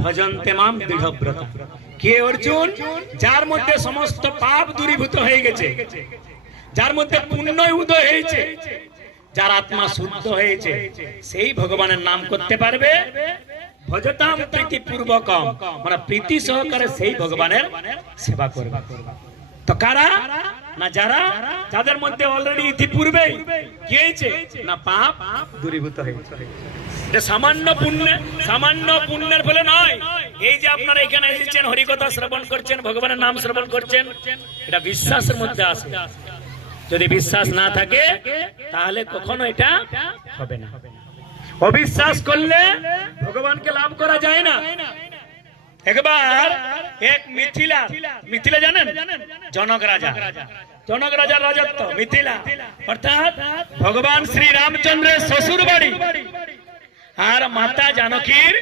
ভজন্তে মাম দৃঢ়ব্রত। কে অর্জুন? যার মধ্যে সমস্ত পাপ দূরীভূত হয়ে গেছে, যার মধ্যে পুণ্য উদয় হয়েছে, যার আত্মা শুদ্ধ হয়েছে, সেই ভগবানের নাম করতে পারবে। ভজতাম প্রীতি পূর্বকম, মানে প্রীতি সহকারে সেই ভগবানের সেবা করবে। তো কারা? না যারা, যাদের মধ্যে অলরেডি ইতিপূর্বে কি হয়েছে? না পাপ দূরীভূত হয়েছে। সামান্য পুণ্যের ফলে নয়। এই যে আপনারা এখানে এসেছেন, হরিকথা শ্রবণ করছেন, ভগবানের নাম শ্রবণ করছেন, এটা বিশ্বাসের মধ্যে আসে। যদি বিশ্বাস না থাকে তাহলে কখনো এটা হবে না। অবিশ্বাস করলে ভগবানকে লাভ করা যায় না। একবার এক মিথিলা জানেন? জনক রাজার রাজত্ব মিথিলা, অর্থাৎ ভগবান শ্রী রামচন্দ্রের শ্বশুর বাড়ি আর মাতা জানকীর